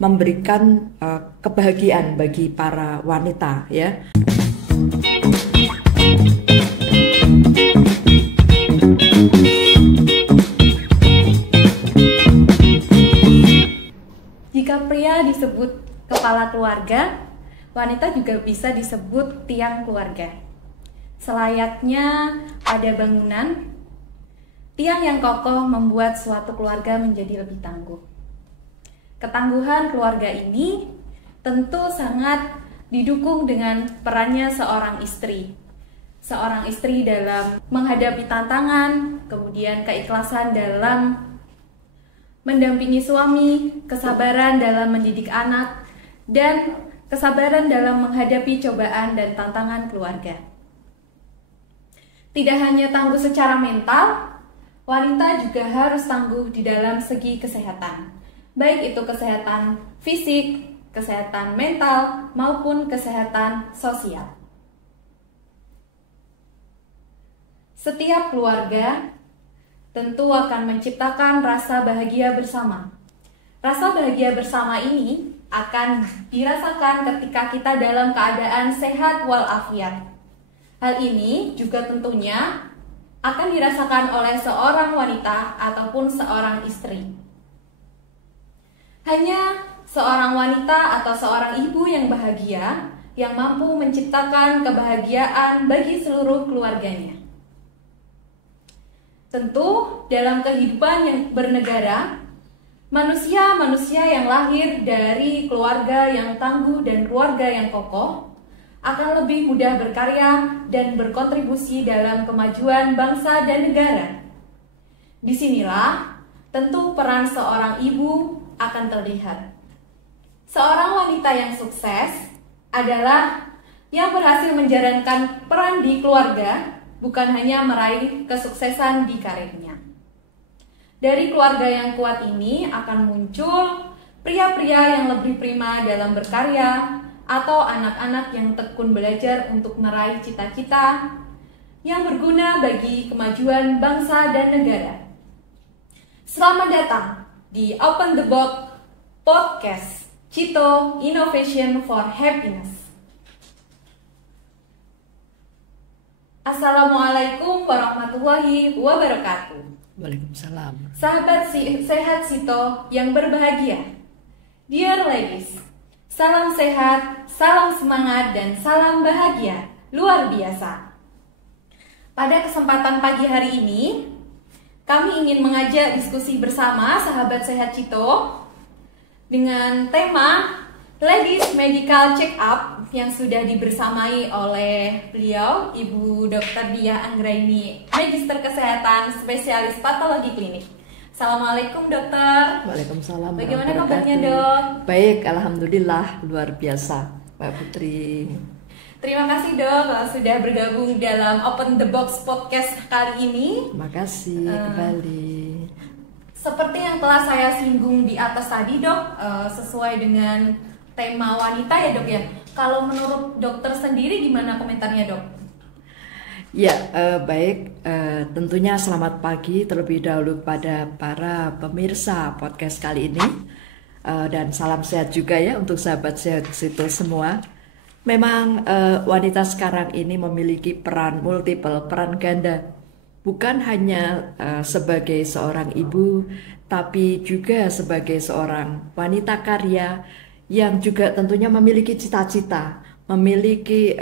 memberikan kebahagiaan bagi para wanita ya. Jika pria disebut kepala keluarga, wanita juga bisa disebut tiang keluarga. Selayaknya pada bangunan, tiang yang kokoh membuat suatu keluarga menjadi lebih tangguh. Ketangguhan keluarga ini tentu sangat didukung dengan perannya seorang istri. Seorang istri dalam menghadapi tantangan, kemudian keikhlasan dalam mendampingi suami, kesabaran dalam mendidik anak, dan kesabaran dalam menghadapi cobaan dan tantangan keluarga. Tidak hanya tangguh secara mental, wanita juga harus tangguh di dalam segi kesehatan. Baik itu kesehatan fisik, kesehatan mental, maupun kesehatan sosial. Setiap keluarga tentu akan menciptakan rasa bahagia bersama. Rasa bahagia bersama ini akan dirasakan ketika kita dalam keadaan sehat walafiat. Hal ini juga tentunya akan dirasakan oleh seorang wanita ataupun seorang istri. Hanya seorang wanita atau seorang ibu yang bahagia yang mampu menciptakan kebahagiaan bagi seluruh keluarganya. Tentu dalam kehidupan yang bernegara, manusia-manusia yang lahir dari keluarga yang tangguh dan keluarga yang kokoh akan lebih mudah berkarya dan berkontribusi dalam kemajuan bangsa dan negara. Disinilah tentu peran seorang ibu akan terlihat. Seorang wanita yang sukses adalah yang berhasil menjalankan peran di keluarga, bukan hanya meraih kesuksesan di karirnya. Dari keluarga yang kuat ini akan muncul pria-pria yang lebih prima dalam berkarya, atau anak-anak yang tekun belajar untuk meraih cita-cita yang berguna bagi kemajuan bangsa dan negara. Selamat datang di Open the Box Podcast Cito Innovation for Happiness. Assalamualaikum warahmatullahi wabarakatuh. Waalaikumsalam. Sahabat sehat Cito yang berbahagia. Dear ladies, salam sehat, salam semangat, dan salam bahagia luar biasa. Pada kesempatan pagi hari ini, kami ingin mengajak diskusi bersama sahabat sehat Cito dengan tema Ladies Medical Check Up yang sudah dibersamai oleh beliau, Ibu Dr. Diah Anggraini, Magister Kesehatan, Spesialis Patologi Klinik. Assalamualaikum dokter. Waalaikumsalam. Bagaimana kabarnya dok? Baik, alhamdulillah, luar biasa Mbak Putri. Terima kasih dok sudah bergabung dalam Open the Box Podcast kali ini. Makasih kembali. Seperti yang telah saya singgung di atas tadi dok, sesuai dengan tema wanita ya dok ya. Kalau menurut dokter sendiri gimana komentarnya dok? Ya, baik. Tentunya selamat pagi terlebih dahulu pada para pemirsa podcast kali ini. Dan salam sehat juga ya untuk sahabat sehat Cito semua. Memang wanita sekarang ini memiliki peran multiple, peran ganda. Bukan hanya sebagai seorang ibu, tapi juga sebagai seorang wanita karya yang juga tentunya memiliki cita-cita, memiliki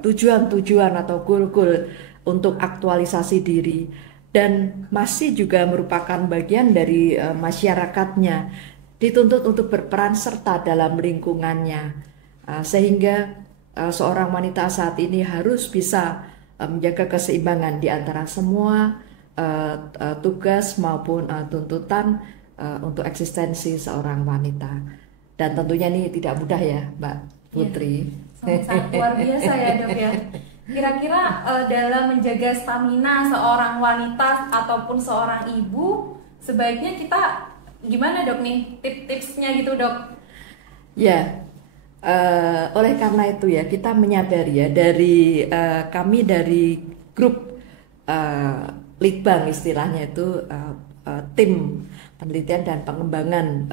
tujuan-tujuan atau goal-goal untuk aktualisasi diri, dan masih juga merupakan bagian dari masyarakatnya, dituntut untuk berperan serta dalam lingkungannya, sehingga seorang wanita saat ini harus bisa menjaga keseimbangan di antara semua tugas maupun tuntutan untuk eksistensi seorang wanita. Dan tentunya ini tidak mudah ya Mbak Putri. Ya, sangat luar biasa ya dok ya. Kira-kira dalam menjaga stamina seorang wanita ataupun seorang ibu, sebaiknya kita gimana dok nih tips-tipsnya gitu dok? Ya, oleh karena itu ya kita menyadari ya dari kami dari grup Litbang istilahnya itu tim penelitian dan pengembangan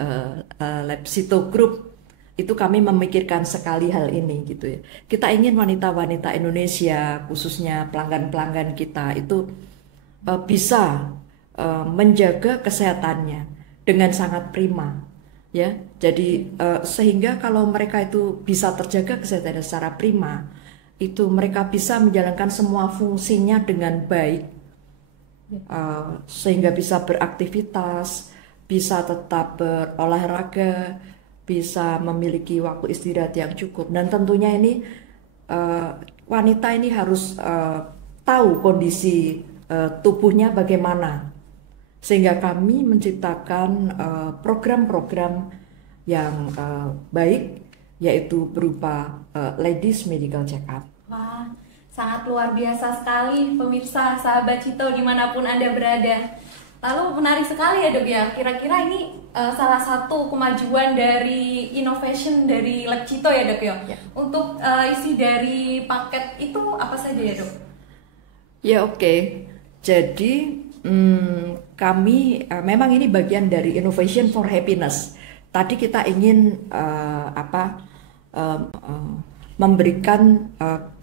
Lepsito Group itu kami memikirkan sekali hal ini gitu ya. Kita ingin wanita-wanita Indonesia, khususnya pelanggan-pelanggan kita itu bisa menjaga kesehatannya dengan sangat prima, ya. Jadi sehingga kalau mereka itu bisa terjaga kesehatannya secara prima, itu mereka bisa menjalankan semua fungsinya dengan baik, sehingga bisa beraktivitas, bisa tetap berolahraga, bisa memiliki waktu istirahat yang cukup. Dan tentunya ini wanita ini harus tahu kondisi tubuhnya bagaimana, sehingga kami menciptakan program-program yang baik, yaitu berupa ladies medical check-up. Wah, sangat luar biasa sekali pemirsa sahabat Cito dimanapun Anda berada. Lalu menarik sekali ya Dok ya, kira-kira ini salah satu kemajuan dari innovation dari Lab Cito ya Dok ya. Untuk isi dari paket itu apa saja ya Dok? Ya oke. Jadi kami memang ini bagian dari innovation for happiness. Tadi kita ingin memberikan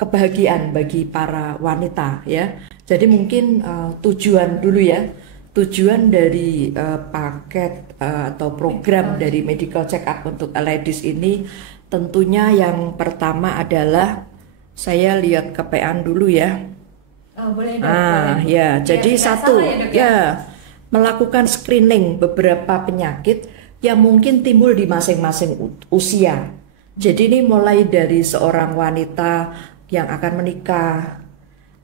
kebahagiaan bagi para wanita ya. Jadi mungkin tujuan dulu ya. Tujuan dari paket atau program dari medical check up untuk ladies ini tentunya yang pertama adalah saya lihat KPA dulu ya. Oh, boleh dok. Boleh. Ya, jadi satu ya, dok, ya melakukan screening beberapa penyakit yang mungkin timbul di masing-masing usia. Jadi ini mulai dari seorang wanita yang akan menikah,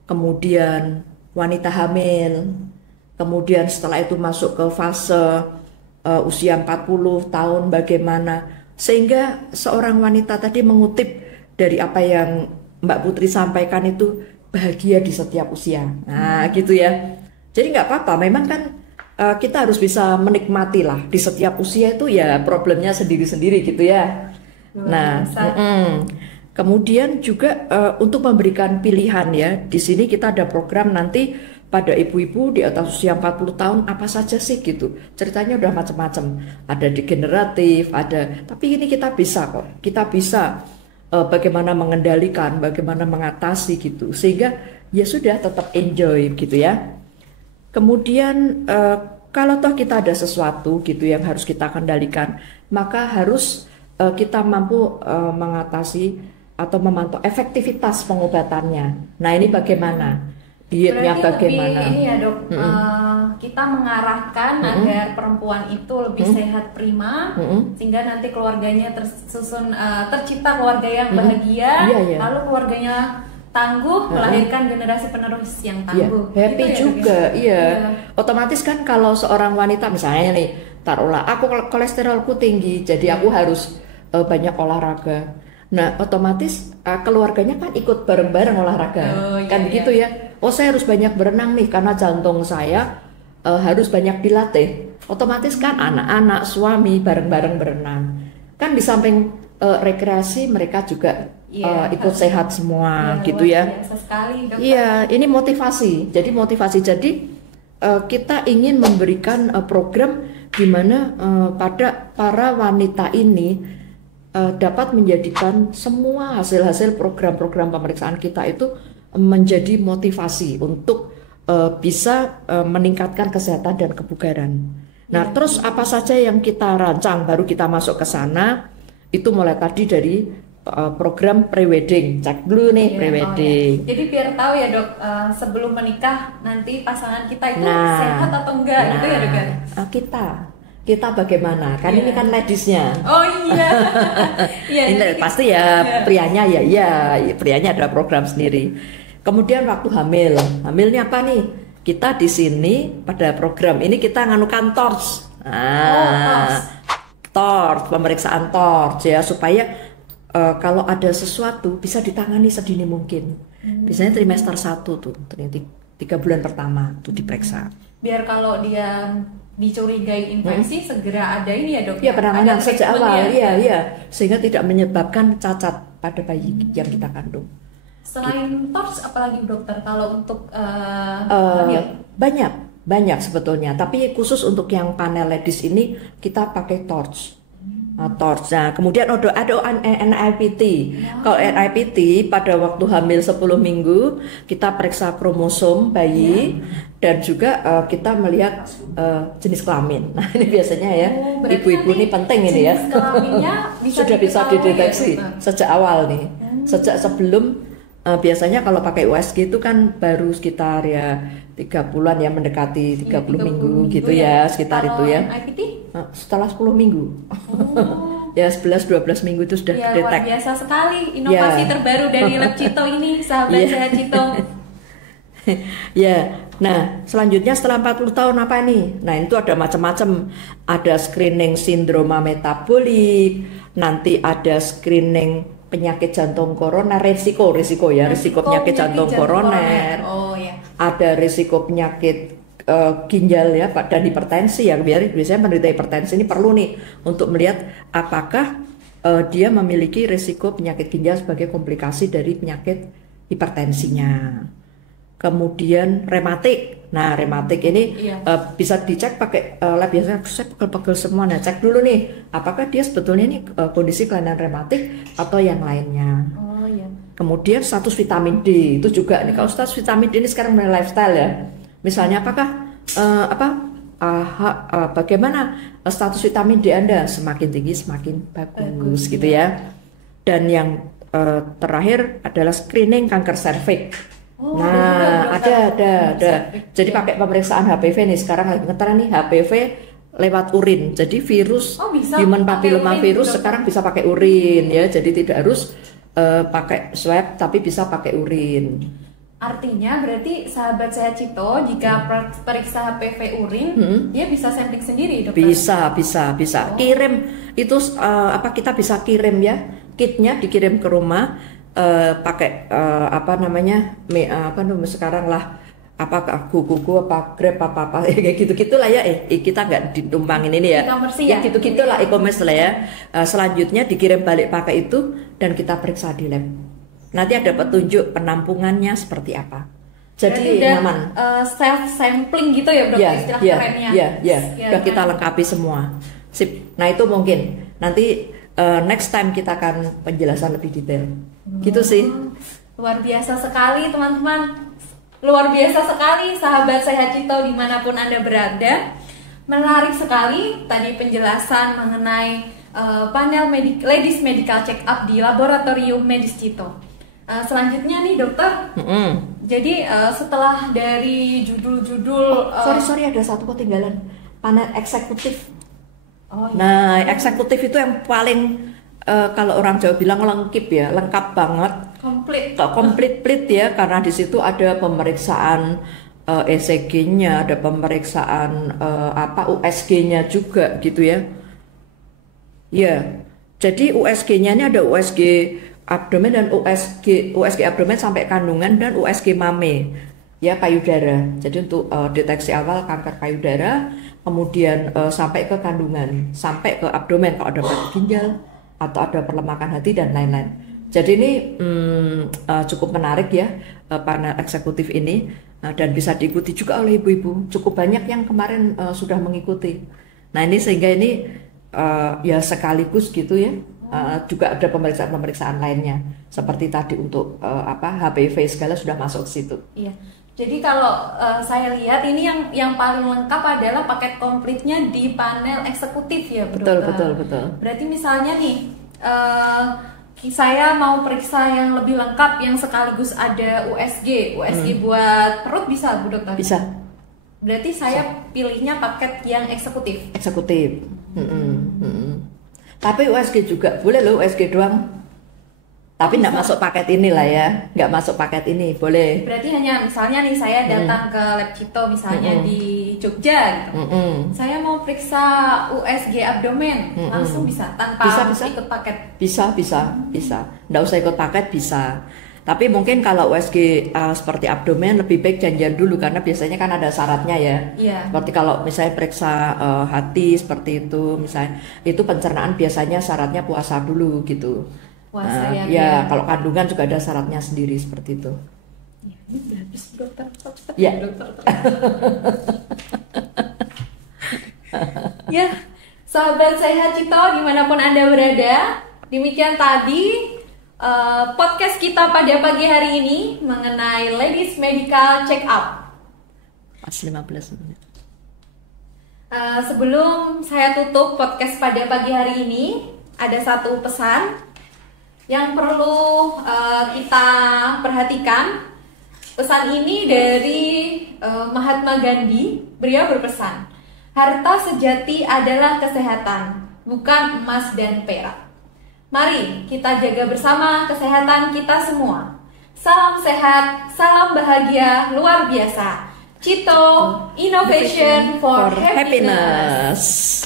kemudian wanita hamil. Kemudian setelah itu masuk ke fase usia 40 tahun bagaimana. Sehingga seorang wanita tadi mengutip dari apa yang Mbak Putri sampaikan itu bahagia di setiap usia. Nah gitu ya. Jadi nggak apa-apa, memang kan kita harus bisa menikmati lah. Di setiap usia itu ya problemnya sendiri-sendiri gitu ya. Nah kemudian juga untuk memberikan pilihan ya. Di sini kita ada program nanti pada ibu-ibu di atas usia 40 tahun apa saja sih gitu. Ceritanya udah macam-macam. Ada degeneratif, ada. Tapi ini kita bisa kok. Kita bisa bagaimana mengendalikan, bagaimana mengatasi gitu. Sehingga ya sudah tetap enjoy gitu ya. Kemudian kalau toh kita ada sesuatu gitu yang harus kita kendalikan, maka harus kita mampu mengatasi atau memantau efektivitas pengobatannya. Nah ini bagaimana? Dietnya bagaimana? Ini ya dok, kita mengarahkan agar perempuan itu lebih sehat prima, sehingga nanti keluarganya tersusun, tercipta keluarga yang bahagia, lalu keluarganya tangguh, melahirkan generasi penerus yang tangguh. Happy gitu juga, ya, iya. Otomatis kan kalau seorang wanita misalnya nih, taruhlah aku kolesterolku tinggi, jadi aku harus banyak olahraga. Nah otomatis keluarganya kan ikut bareng-bareng olahraga, kan begitu ya. Oh saya harus banyak berenang nih karena jantung saya harus banyak dilatih. Otomatis kan anak-anak, suami bareng-bareng berenang. Kan di samping rekreasi mereka juga ikut sehat semua gitu ya. Biasa sekali, dokter. Iya, ini motivasi. Jadi motivasi. Jadi kita ingin memberikan program di mana pada para wanita ini dapat menjadikan semua hasil-hasil program-program pemeriksaan kita itu menjadi motivasi untuk bisa meningkatkan kesehatan dan kebugaran. Nah, terus apa saja yang kita rancang baru kita masuk ke sana, itu mulai tadi dari program pre-wedding, cek dulu nih pre-wedding. Jadi biar tahu ya dok, sebelum menikah nanti pasangan kita itu sehat atau enggak gitu ya dok ya? Kita bagaimana? Kan ini kan ladiesnya. Oh iya. Ini pasti ya prianya prianya ada program sendiri. Kemudian waktu hamilnya apa nih? Kita di sini pada program ini kita nganukan TORCH. TORCH, pemeriksaan TORCH ya supaya kalau ada sesuatu bisa ditangani sedini mungkin. Biasanya trimester 1 tuh, 3 bulan pertama tuh diperiksa. Biar kalau dia dicurigai infeksi segera ada ini ya dok? Ya penanganan sejak awal, iya. Sehingga tidak menyebabkan cacat pada bayi yang kita kandung. Selain TORCH apalagi dokter kalau untuk hamil? banyak sebetulnya. Tapi khusus untuk yang panel ladies ini kita pakai torch. Torch. Nah, kemudian ada NIPT. Kalau NIPT pada waktu hamil 10 minggu kita periksa kromosom bayi dan juga kita melihat jenis kelamin. Nah, ini biasanya ya ibu-ibu ini penting ini ya. Sudah bisa dideteksi ya, sejak awal nih. Sejak sebelum biasanya kalau pakai USG itu kan baru sekitar ya 30-an ya, mendekati 30 minggu gitu ya, sekitar itu ya. NIPT? Setelah 10 minggu. Ya 11-12 minggu itu sudah ya, detek. luar biasa sekali inovasi terbaru dari Lab Cito ini, sahabat Sehat Cito. Ya, nah selanjutnya setelah 40 tahun apa nih? Nah itu ada macam-macam, ada screening sindroma metabolik, nanti ada screening penyakit jantung koroner, risiko penyakit jantung koroner. Oh ya. Ada risiko penyakit ginjal ya, dan hipertensi ya. Biasanya penderita hipertensi ini perlu nih untuk melihat apakah dia memiliki risiko penyakit ginjal sebagai komplikasi dari penyakit hipertensinya. Kemudian rematik. Nah, rematik ini bisa dicek pakai lab. Biasanya saya pegel-pegel semua. Nah, cek dulu nih apakah dia sebetulnya ini kondisi kelainan rematik atau yang lainnya. Oh iya. Kemudian status vitamin D itu juga nih. Kalau status vitamin D ini sekarang mulai lifestyle ya. Misalnya apakah bagaimana status vitamin D Anda, semakin tinggi semakin bagus gitu ya. Dan yang terakhir adalah screening kanker serviks. Nah, ada. Jadi pakai pemeriksaan HPV nih, sekarang lagi ngetren nih HPV lewat urin. Jadi virus human papilloma virus sekarang bisa pakai urin ya. Jadi tidak harus pakai swab tapi bisa pakai urin. Artinya berarti sahabat Sehat Cito jika periksa HPV urin dia bisa sampling sendiri, dokter? Bisa. Kirim itu kita bisa kirim ya, kitnya dikirim ke rumah pakai sekarang lah Gugu apa Grab apa kayak gitu-gitulah ya. Kita nggak ditumpangin ini ya. Ya gitu-gitulah e-commerce lah ya. Selanjutnya dikirim balik pakai itu dan kita periksa di lab. Nanti ada petunjuk penampungannya seperti apa. Jadi nyaman. Self sampling gitu ya, dokter, istilah kerennya. Iya. Sudah kita lengkapi semua. Sip. Nah itu mungkin nanti next time kita akan penjelasan lebih detail. Gitu sih. Luar biasa sekali teman-teman. Luar biasa sekali sahabat Sehat Cito dimanapun Anda berada. Menarik sekali tadi penjelasan mengenai panel ladies medical check up di laboratorium medis Cito. Selanjutnya nih dokter, jadi setelah dari judul-judul sorry ada satu ketinggalan, panel eksekutif. Oh, iya. Nah eksekutif itu yang paling kalau orang Jawa bilang lengkap banget, komplit ya, karena di situ ada pemeriksaan ECG-nya, ada pemeriksaan USG-nya juga gitu ya. Ya, jadi USG-nya ini ada USG abdomen dan USG abdomen sampai kandungan dan USG mame ya, payudara. Jadi untuk deteksi awal kanker payudara, kemudian sampai ke kandungan, sampai ke abdomen kalau ada penyakit ginjal atau ada perlemakan hati dan lain-lain. Jadi ini cukup menarik ya panel eksekutif ini, dan bisa diikuti juga oleh ibu-ibu. Cukup banyak yang kemarin sudah mengikuti. Nah ini sehingga ini ya sekaligus gitu ya. Juga ada pemeriksaan lainnya seperti tadi untuk HPV segala sudah masuk ke situ. Iya. Jadi kalau saya lihat ini yang paling lengkap adalah paket komplitnya di panel eksekutif ya, Bro. Betul. Berarti misalnya nih saya mau periksa yang lebih lengkap yang sekaligus ada USG buat perut bisa, Bu Dokter? Bisa. Berarti saya pilihnya paket yang eksekutif. Tapi USG juga boleh loh, USG doang. Tapi nggak masuk paket ini lah ya, nggak masuk paket ini, boleh. Berarti hanya misalnya nih saya datang ke Lab Cito misalnya di Jogja gitu. Saya mau periksa USG abdomen, langsung bisa tanpa ikut paket? Bisa. Nggak usah ikut paket, bisa. Tapi mungkin kalau USG seperti abdomen lebih baik janjian dulu karena biasanya kan ada syaratnya ya. Seperti kalau misalnya periksa hati seperti itu, misalnya itu pencernaan biasanya syaratnya puasa dulu gitu. Puasa ya. Kalau kandungan juga ada syaratnya sendiri seperti itu. Ya, ini udah habis dokter. Ya. Dokter. Ya, sahabat sehat Cito dimanapun Anda berada, demikian tadi podcast kita pada pagi hari ini mengenai Ladies Medical Check Up. Pas 15 menit. Sebelum saya tutup podcast pada pagi hari ini, ada satu pesan yang perlu kita perhatikan. Pesan ini dari Mahatma Gandhi. Beliau berpesan, harta sejati adalah kesehatan, bukan emas dan perak. Mari kita jaga bersama kesehatan kita semua. Salam sehat, salam bahagia luar biasa. Cito, Innovation for Happiness.